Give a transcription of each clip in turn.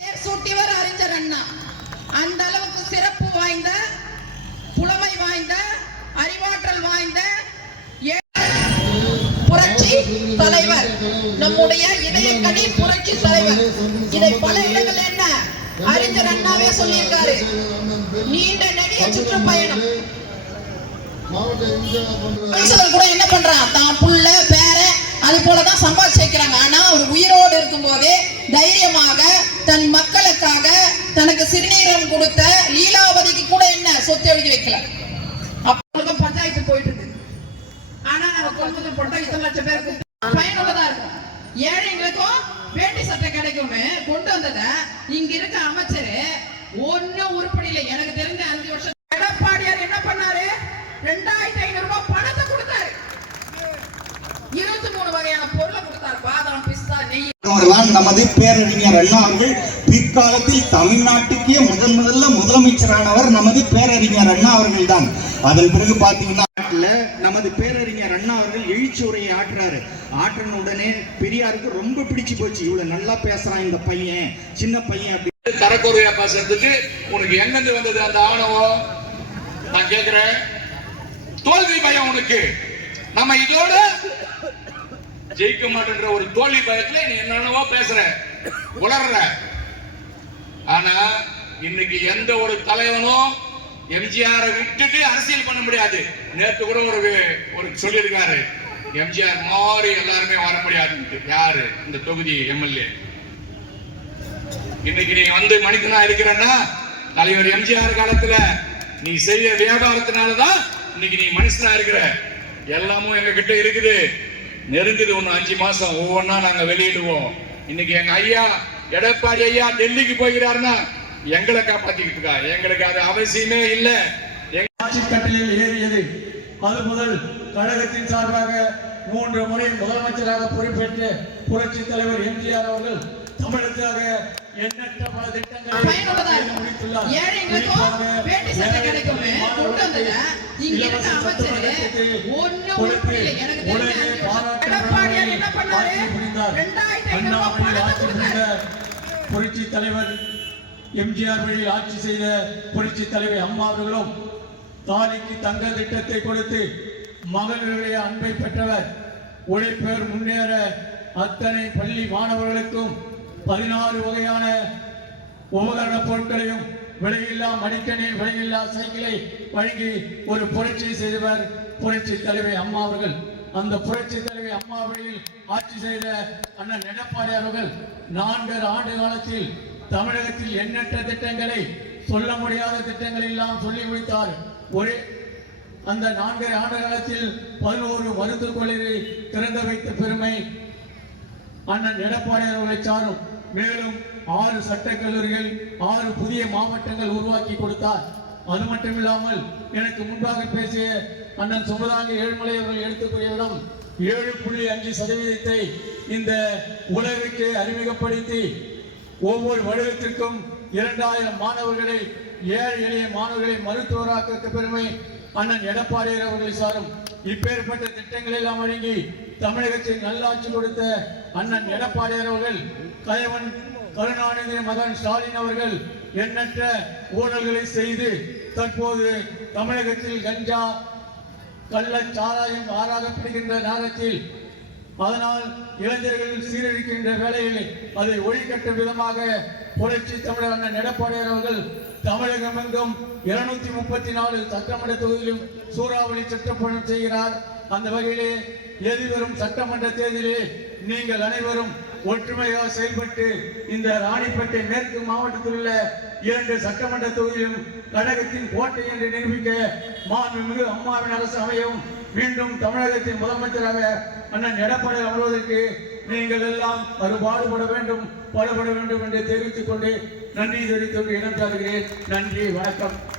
பெயர் சூட்டியவர் அறிஞர் அண்ணா. அந்த அளவுக்கு சிறப்பு வாய்ந்த புலமை வாய்ந்த அறிவாற்றல் வாய்ந்த புரட்சி தலைவர். நம்முடைய இதயக்கனி புரட்சி தலைவர். இதை பல இடங்கள் என்ன அறிஞர் அண்ணாவே சொல்லியிருக்காரு. நீண்ட நெடிய சுற்றுப்பயணம். கூட என்ன பண்றான்? தான் புள்ள அது போலதான் சம்பாதிச்சு வைக்கிறாங்க ஆனா அவர் உயிரோடு இருக்கும் போதே தைரியமாக தன் மக்களுக்காக தனக்கு சிறுநீரம் கொடுத்த லீலாவதிக்கு கூட என்ன சொத்து எழுதி வைக்கல. அப்பொழுதும் பஞ்சாயத்து போயிட்டு இருக்கு ஆனா நம்ம கொள்முதல் போட்டா இத்தனை லட்சம் பேருக்கு பயனுள்ளதா இருக்கும். ஏழைங்களுக்கும் வேட்டி சட்டை கிடைக்கும்னு கொண்டு வந்தத இங்க இருக்க அமைச்சரு ஒண்ணும் உருப்படி இல்லை. எனக்கு தெரிஞ்ச அஞ்சு வருஷம் எடப்பாடியார் என்ன பண்ணாரு ரெண்டாயிரத்தி ஐநூறு ரூபாய் பணத்தை கொடுத்தாரு இருபத்தி மூணு வகையான பொருளை கொடுத்தாரு பாதாம் பிஸ்தா நெய் அவர்களால் நமது பேரறிஞர் அண்ணா அவர்கள் பிற்காலத்தில் தமிழ்நாட்டுக்கே முதன் முதல்ல முதலமைச்சரானவர் நமது பேரறிஞர் அண்ணா அவர்கள் தான் அதன் பிறகு பாத்தீங்கன்னா நமது பேரறிஞர் அண்ணா அவர்கள் எழுச்சி உரையை ஆற்றுறாரு. ஆற்றின உடனே பெரியாருக்கு ரொம்ப பிடிச்சு போச்சு. இவ்வளவு நல்லா பேசுறான் இந்த பையன் சின்ன பையன் அப்படின்னு தரக்குறையா பேசுறதுக்கு உனக்கு எங்கிருந்து வந்தது அந்த ஆணவம்? நான் கேக்குறேன். தோல்வி பயம் உனக்கு. நம்ம இதோட ஜெயிக்க மாட்டேன்ற ஒரு தோல்வி பயத்துல நீ என்னென்னவோ பேசுற. உளர்ற. ஆனா இன்னைக்கு எந்த ஒரு தலைவனும் எம்ஜிஆரை விட்டுட்டு அரசியல் பண்ண முடியாது. நேத்து கூட ஒரு ஒரு சொல்லியிருக்காரு. எம்ஜிஆர் மாறி எல்லாருமே வர முடியாது யாரு? இந்த தொகுதி எம்எல்ஏ. இன்னைக்கு நீ வந்து மனிதனா இருக்கிறன்னா தலைவர் எம்ஜிஆர் காலத்துல நீ செய்ய வியாபாரத்தினாலதான் இன்னைக்கு நீ மனுஷனா இருக்கிற. எல்லாமும் எங்க கிட்ட இருக்குது. நெருங்குது ஒண்ணு அஞ்சு மாசம். ஒவ்வொன்னா நாங்க வெளியிடுவோம். இன்னைக்கு எங்க ஐயா எடப்பாடி ஐயா டெல்லிக்கு போகிறாருன்னா எங்களை காப்பாத்திக்கிட்டு இருக்கா? எங்களுக்கு அது அவசியமே இல்ல. எங்க ஆட்சி கட்டிலில் ஏறியது அது முதல் கழகத்தின் சார்பாக மூன்று முறை முதலமைச்சராக பொறுப்பேற்ற புரட்சி தலைவர் எம்ஜிஆர் அவர்கள் தமிழகத்திற்காக எண்ணற்ற பல திட்டங்களை முடித்துள்ளார். வந்தத இங்க இலவச அமைச்சரு இல்லை. எனக்கு என்ன பண்ணாரு. ரெண்டாயிரத்தி ஐநூறு ரூபாய் பணத்தை கொடுத்தாரு. புரிந்த புரட்சி தலைவர் எம்ஜிஆர் வழியில் ஆட்சி செய்த புரட்சி தலைவர் அம்மா அவர்களும் தாலிக்கு தங்க திட்டத்தை கொடுத்து மகளிருடைய அன்பை பெற்றவர் உழைப்பேர் முன்னேற அத்தனை பள்ளி மாணவர்களுக்கும் பதினாறு வகையான உபகரண பொருட்களையும் விலையில்லா மடிக்கணி விலையில்லா சைக்கிளை வழங்கி ஒரு புரட்சி செய்தவர் புரட்சி தலைவி அம்மா அவர்கள். அந்த புரட்சி தலைவி அம்மா வழியில் ஆட்சி செய்த அண்ணன் எடப்பாடி அவர்கள் நான்கு ஆண்டு காலத்தில் தமிழகத்தில் எண்ணற்ற திட்டங்களை சொல்ல முடியாத திட்டங்களை எல்லாம் சொல்லி முடித்தார். ஒரே அந்த நான்கரை ஆண்டு காலத்தில் பதினோரு மருத்துவக் கல்லூரி திறந்து வைத்த பெருமை அண்ணன் எடப்பாடி அவர்களை சாரும். மேலும் ஆறு சட்ட கல்லூரிகள் ஆறு புதிய மாவட்டங்கள் உருவாக்கி கொடுத்தார். அது மட்டும் இல்லாமல் எனக்கு முன்பாக பேசிய அண்ணன் சுமதாங்க ஏழுமலை அவர்கள் எடுத்துக்கூறியவிடம் ஏழு புள்ளி அஞ்சு சதவீதத்தை இந்த உலகிற்கு அறிமுகப்படுத்தி ஒவ்வொரு வருடத்திற்கும் இரண்டாயிரம் மாணவர்களை ஏழை எளிய மாணவர்களை மருத்துவராக்க பெருமை அண்ணன் எடப்பாடி அவர்களை சாரும். இப்பேற்பட்ட திட்டங்கள் எல்லாம் வழங்கி தமிழகத்தில் நல்லாட்சி கொடுத்த அண்ணன் எடப்பாடியார் அவர்கள் கயவன் கருணாநிதி மகன் ஸ்டாலின் அவர்கள் எண்ணற்ற ஊழல்களை செய்து தற்போது தமிழகத்தில் கஞ்சா கள்ளச் சாராயம் ஆறாகப்படுகின்ற நேரத்தில் அதனால் இளைஞர்கள் சீரழிக்கின்ற வேளையில் அதை ஒழிக்கட்டும் விதமாக புரட்சி தமிழர் அண்ணன் எடப்பாடியார் அவர்கள் தமிழகம் எங்கும் இருநூத்தி முப்பத்தி நாலு சட்டமன்ற தொகுதியிலும் சூறாவளி சட்டப்பணம் செய்கிறார். அந்த வகையிலே எதிர்வரும் சட்டமன்ற தேர்தலில் நீங்கள் அனைவரும் ஒற்றுமையாக செயல்பட்டு இந்த ராணிப்பேட்டை மேற்கு மாவட்டத்தில் உள்ள இரண்டு சட்டமன்ற தொகுதியிலும் கழகத்தின் கோட்டை என்று நிரூபிக்க மாண்புமிகு அம்மாவின் அரசு அமையவும் மீண்டும் தமிழகத்தின் முதலமைச்சராக அண்ணன் எடப்பாடி அமர்வதற்கு நீங்கள் எல்லாம் அறுபாடுபட வேண்டும் பாடுபட வேண்டும் என்று தெரிவித்துக் கொண்டு நன்றி தெரிவித்துக் கொண்டு இடம் நன்றி வணக்கம்.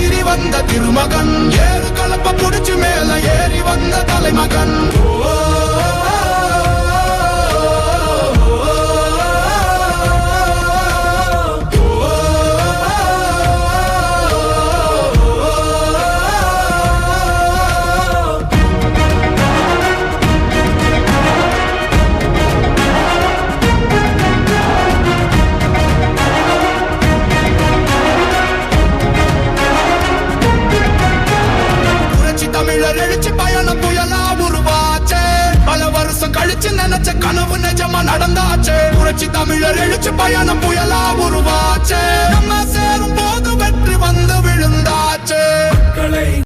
நினைச்ச கனவு நிஜமா நடந்தாச்சே. புரட்சி தமிழர் எழுச்சி பயணம் புயலா உருவாச்சே. நம்ம சேரும் போது வெற்றி வந்து விழுந்தாச்சே.